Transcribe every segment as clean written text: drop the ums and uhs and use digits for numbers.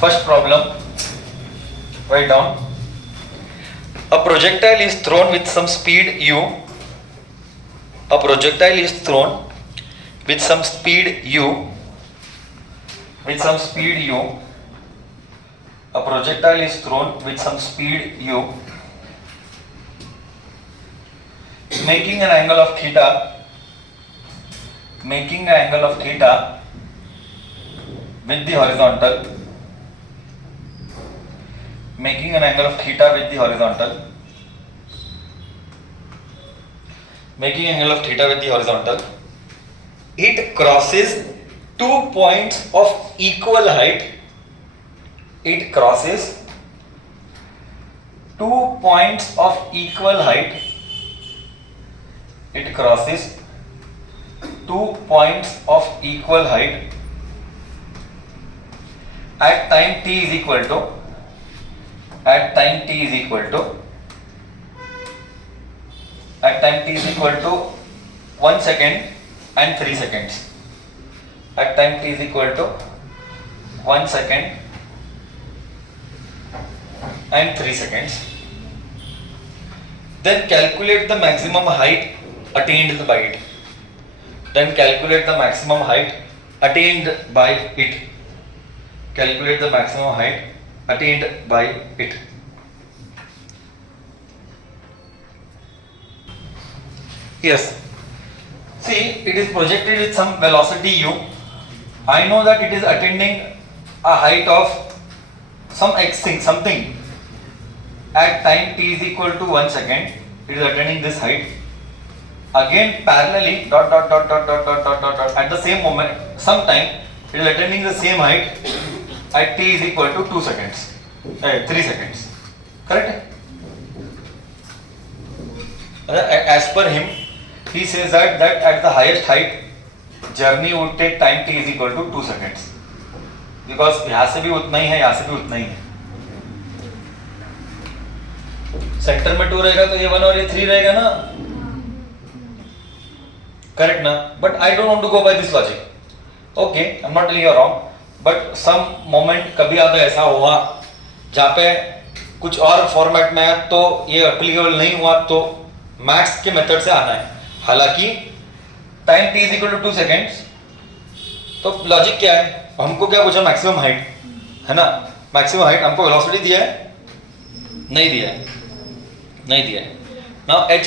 First problem, write down. A projectile is thrown with some speed u. A projectile is thrown with some speed u. With some speed u. A projectile is thrown with some speed u, making an angle of theta. Making an angle of theta with the horizontal. Making an angle of theta with the horizontal. Making an angle of theta with the horizontal. It crosses 2 points of equal height. It crosses 2 points of equal height. It crosses 2 points of equal height at time t is equal to, at time t is equal to, at time t is equal to 1 second and 3 seconds. At time t is equal to 1 second and 3 seconds. Then calculate the maximum height attained by it. Then calculate the maximum height attained by it. Calculate the maximum height attained by it. Yes. See, it is projected with some velocity u. I know that it is attaining a height of some x thing, something. At time t is equal to 1 second, it is attaining this height. Again, parallelly, at the same moment, sometime, it is attaining the same height at t is equal to 2 seconds, 3 seconds. Correct? As per him, he says that at the highest height, journey would take time t is equal to 2 seconds. Because यहाँ से भी उतना ही है, यहाँ से भी उतना ही है. सेंटर में 2 रहेगा तो ये 1 और ये 3 रहेगा ना. Correct ना? But I don't want to go by this logic. Okay, I'm not telling you wrong. But some moment कभी आधा ऐसा हुआ जहाँ पे कुछ और फॉर्मेट में है तो ये एप्लीकेबल नहीं हुआ तो मैथ्स के मेथड से आना है. हालांकि time t is equal to 2 seconds तो लॉजिक क्या है? हमको क्या पूछा? मैक्सिमम हाइट है ना. मैक्सिमम हाइट हमको वेलोसिटी दिया है? नहीं दिया है, नहीं दिया है. नाउ h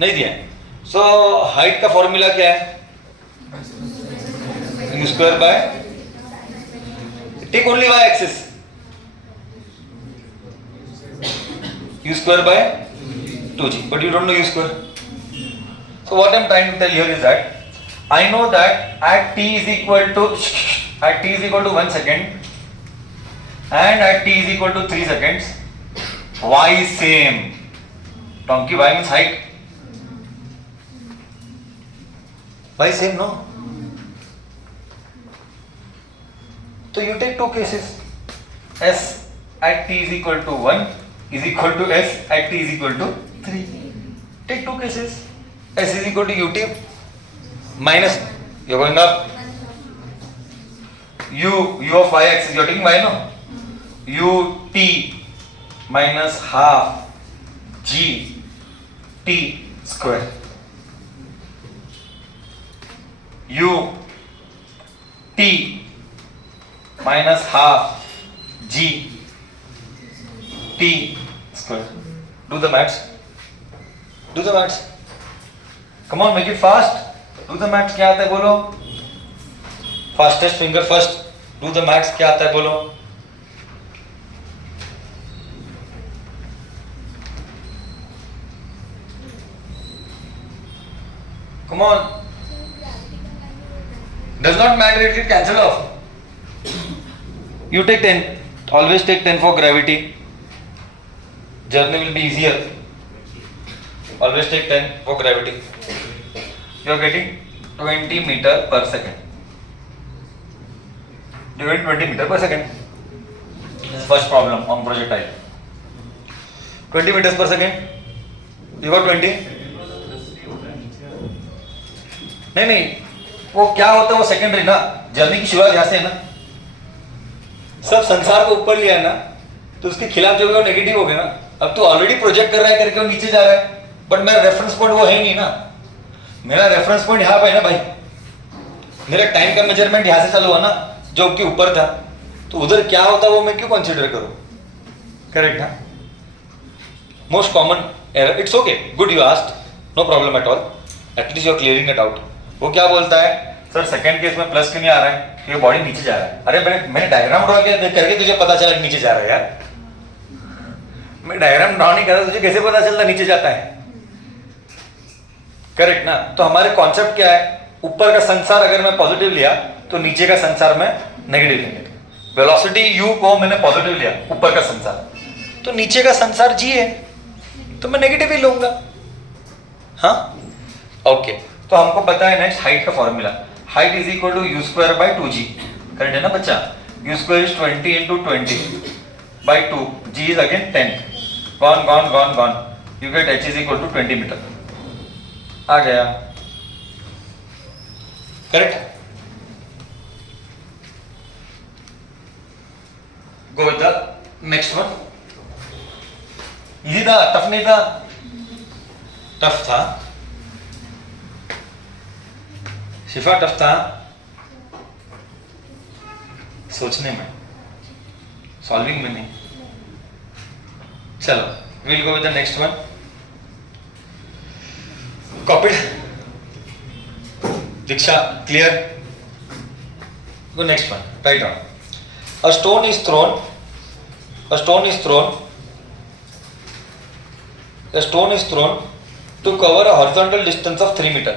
नहीं दिया है. सो हाइट का फॉर्मूला क्या है? u square by, take only y axis, u square by 2g, but you don't know u square. So what I'm trying to tell here is that I know that at t is equal to 1 second and at t is equal to 3 seconds, y is same. Donkey, y means height. Y same, no? So you take two cases. S at t is equal to 1 is equal to S at t is equal to 3. Take two cases. S is equal to ut minus, you're going up. U of y axis, you're taking y, no? ut minus half g t square. U t minus half g t square. Do the maths. Do the maths. Come on, make it fast. Do the maths. क्या आता है बोलो? Fastest finger first. Do the maths. क्या आता है बोलो? Come on. Does not matter, it will cancel off. You take 10. Always take 10 for gravity. Journey will be easier. Always take 10 for gravity. You are getting 20 meter per second. You are getting 20 meter per second. This is first problem on projectile. 20 meters per second. You got 20? नहीं, वो क्या होता है वो secondary ना. Journey की शुरुआत यहाँ से है ना. सब संसार को ऊपर लिया है ना, तो उसके खिलाफ जो भी वो नेगेटिव हो गया ना। अब तू ऑलरेडी प्रोजेक्ट कर रहा है करके वो नीचे जा रहा है, बट मेरा रेफरेंस पॉइंट वो है ही नहीं ना। मेरा रेफरेंस पॉइंट यहाँ पे है ना भाई, मेरा टाइम का मेजरमेंट यहाँ से चालू हुआ ना, जो कि ऊपर था, तो उधर क्या होता वो मैं क्यों कंसिडर करूं? करेक्ट ना? Most common error. It's okay, good you asked, no problem at all, at least you are clearing the doubt. वो क्या बोलता है, सर सेकंड केस में प्लस क्यों नहीं आ रहा है, ये बॉडी नीचे जा रहा है। अरे मैंने डायग्राम ड्रॉ किया करके तुझे पता चला नीचे जा रहा है यार। मैं डायग्राम ड्रॉ नहीं कर रहा, तुझे कैसे पता चलता नीचे जाता है? करेक्ट ना? तो हमारे कॉन्सेप्ट क्या है, ऊपर का संसार अगर मैं पॉजिटिव लिया तो नीचे का संसार में नेगेटिव लेंगे। वेलोसिटी u को मैंने पॉजिटिव लिया, ऊपर का संसार, तो नीचे का संसार g है, तो मैं नेगेटिव ही लूंगा। हाँ ओके, तो हमको पता है नेक्स्ट हाइट का formula, height is equal to u square by 2g। Correct है ना बच्चा? u square is 20 into 20 by 2, g is again 10, gone gone gone gone, you get h is equal to 20 metre. आ गया, correct? Go with the next one. Easy था, tough नहीं था? Tough था शिफा, tough था सोचने में, सॉल्विंग में नहीं। चलो will go with the next one. Copied? Diksha clear? Go next one, right on. A stone is thrown to cover a horizontal distance of 3 meter.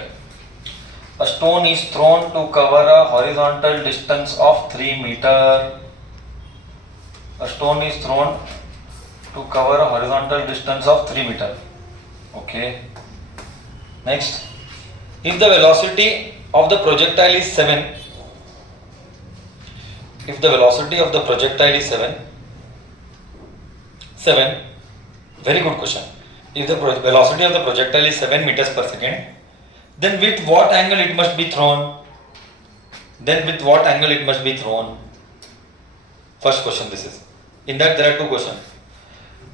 A stone is thrown to cover a horizontal distance of 3 meter. A stone is thrown to cover a horizontal distance of 3 meter. Okay. Next, if the velocity of the projectile is 7, if the velocity of the projectile is 7, very good question. If the velocity of the projectile is 7 meters per second, then with what angle it must be thrown? First question this is. In that there are two questions.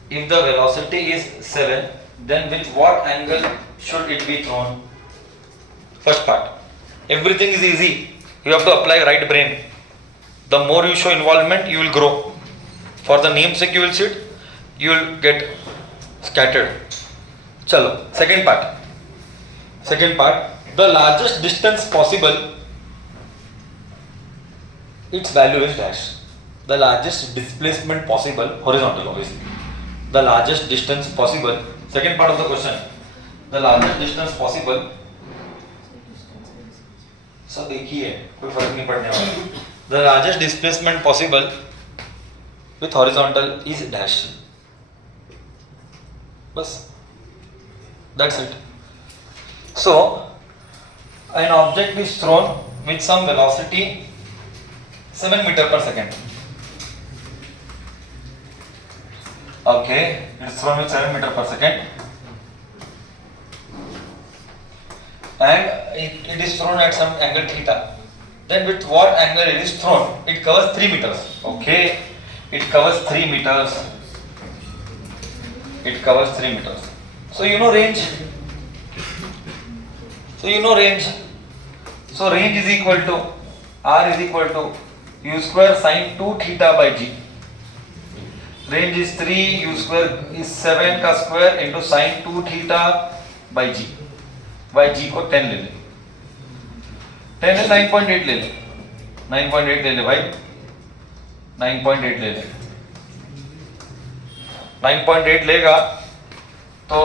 If the velocity is 7, then with what angle should it be thrown? First part. Everything is easy. You have to apply right brain. The more you show involvement, you will grow. For the namesake you will sit, you will get scattered. Chalo, second part. The largest distance possible, its value is dash. The largest displacement possible, horizontal obviously. The largest distance possible, second part of the question. The largest distance possible, सब एक ही है, कोई फर्क नहीं पड़ने वाला। The largest displacement possible with horizontal is dash. बस, that's it. So, an object is thrown with some velocity 7 meter per second. Okay, it's thrown with 7 meter per second, and it is thrown at some angle theta. Then with what angle it is thrown? It covers 3 meters. Okay, it covers 3 meters. So you know range. So range is equal to R is equal to U square sin 2 theta by G. Range is 3, U square is 7 का square into sin 2 theta by G. By G को 10 ले ले, 10 है 9.8 ले ले, 9.8 ले ले भाई, 9.8 ले ले, 9.8 लेगा तो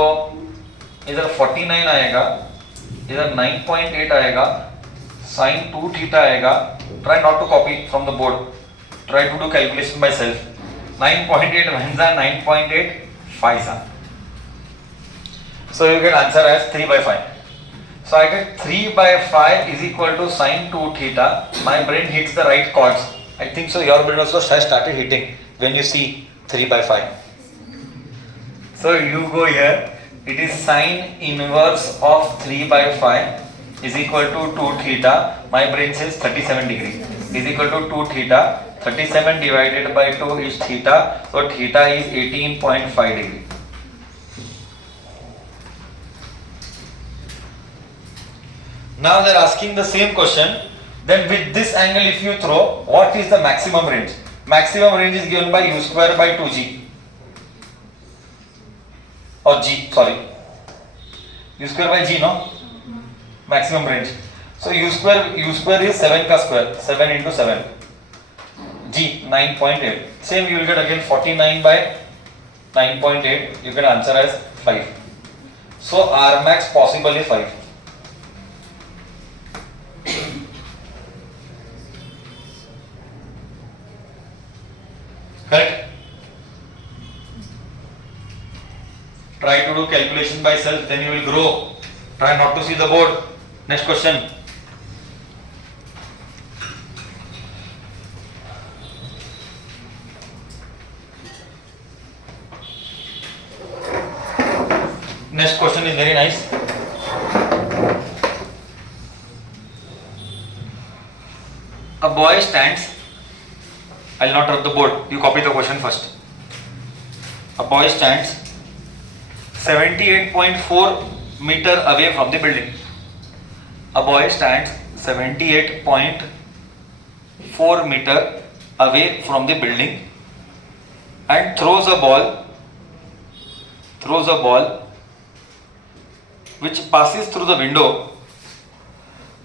इधर 49 आएगा, इधर 9.8 आएगा, sin 2 theta आएगा. Try not to copy from the board, try to do calculation by self. 9.8 1 जा 9.8 5 जा, so you get answer as 3 by 5. So I get 3 by 5 is equal to sin 2 theta. My brain hits the right chords. I think so your brain also has started hitting when you see 3 by 5. So you go here, it is sin inverse of 3 by 5 is equal to 2 theta. My brain says 37 degree. is equal to 2 theta. 37 divided by 2 is theta, so theta is 18.5 degree. Now they are asking the same question, then with this angle if you throw, what is the maximum range? Maximum range is given by u square by 2g, or g, sorry, u square by g, no? Maximum range. So u square is 7 ka square, 7 into 7, g 9.8. Same you will get again 49 by 9.8. You can answer as 5. So R max possible is 5. Correct? Try to do calculation by self, then you will grow. Try not to see the board. Next question. Next question is very nice. A boy stands. I'll not rub the board. You copy the question first. A boy stands 78.4 meter away from the building. A boy stands 78.4 meter away from the building and throws a ball which passes through the window.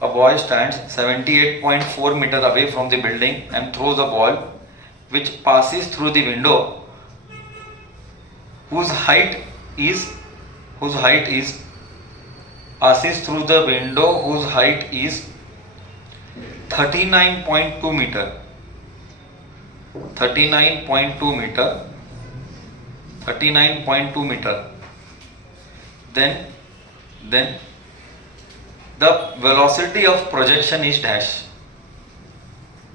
A boy stands 78.4 meter away from the building and throws a ball which passes through the window, whose height is passes through the window whose height is 39.2 meter. 39.2 meter. 39.2 meter. Then the velocity of projection is dash.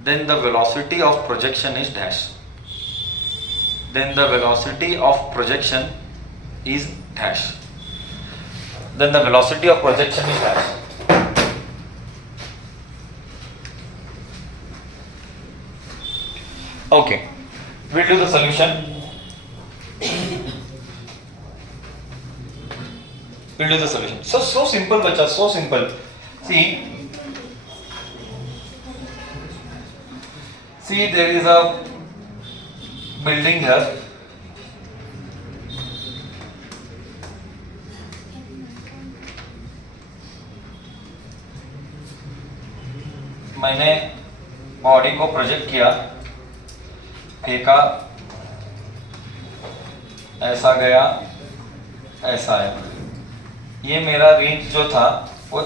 Then the velocity of projection is dash. Then the velocity of projection is dash. Then the velocity of projection is dash. Okay, we'll do the solution. We'll do the solution. So simple, bacha, so simple. See, there is a building here. मैंने body को project किया, फेंका, ऐसा गया, ऐसा आया. ये मेरा रेंज जो था वो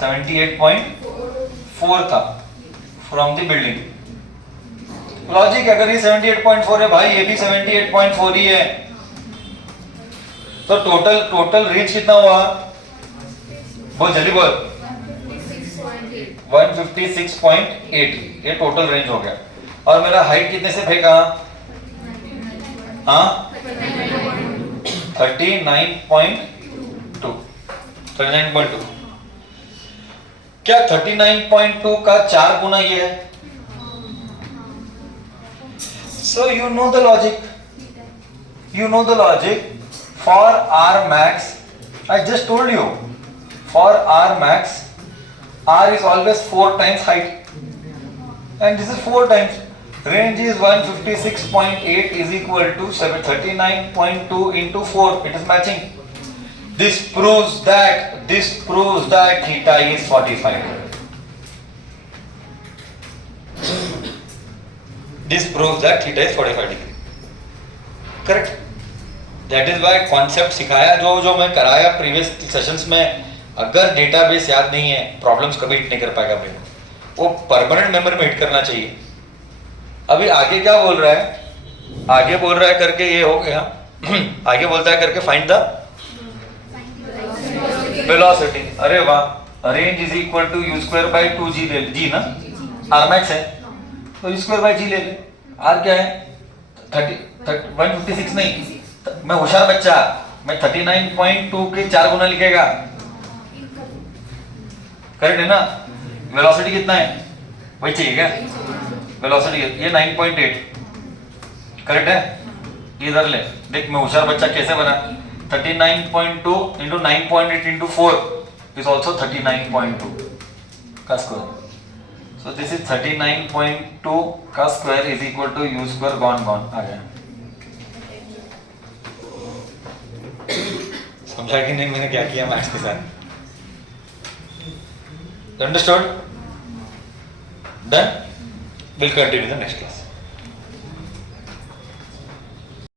78.4 था फ्रॉम द बिल्डिंग. लॉजिक, अगर ये 78.4 है भाई, ये भी 78.4 ही है, तो टोटल रेंज कितना हुआ? बोल जल्दी बोल. 156.8 ये टोटल रेंज हो गया. और मेरा हाइट कितने से फेंका? 39.2. क्या 39.2 का 4 गुना ये है? So you know the logic. For R max, I just told you, for R max, R is always 4 times height, and this is 4 times. Range is 156.8 is equal to 39.2 into 4. It is matching. This proves that theta is 45. This proves that theta is 45 degree. Correct? That is why concept सिखाया जो मैं कराया previous sessions में. अगर database याद नहीं है, problems कभी हिट नहीं कर पाएगा ब्रेन. वो परमानेंट मेमोरी में हिट करना चाहिए. अभी आगे क्या बोल रहा है? आगे बोल रहा है करके ये हो गया. आगे बोलता है करके फाइंड द वेलोसिटी. अरे वाह, range is equal to u square by 2g ले ले. जी ना, आर मैक्स है तो यू स्क्वायर बाई जी ले ले. आर क्या है? 156 नहीं. मैं होशियार बच्चा, मैं 39.2 के 4 गुना लिखेगा. करेक्ट है ना? वेलोसिटी कितना है, वही चाहिए क्या? वेलोसिटी ये 9.8 करेक्ट है। इधर ले देख, मैं होशियार बच्चा कैसे बना, 39.2 इंटू 9.8 इंटू 4 इज ऑल्सो 39.2 का स्क्वायर। सो दिस इज 39.2 का square is equal to u square gone gone आ गया। समझा कि नहीं मैंने क्या किया मैथ्स के साथ? Understood? Done? Will continue the next class.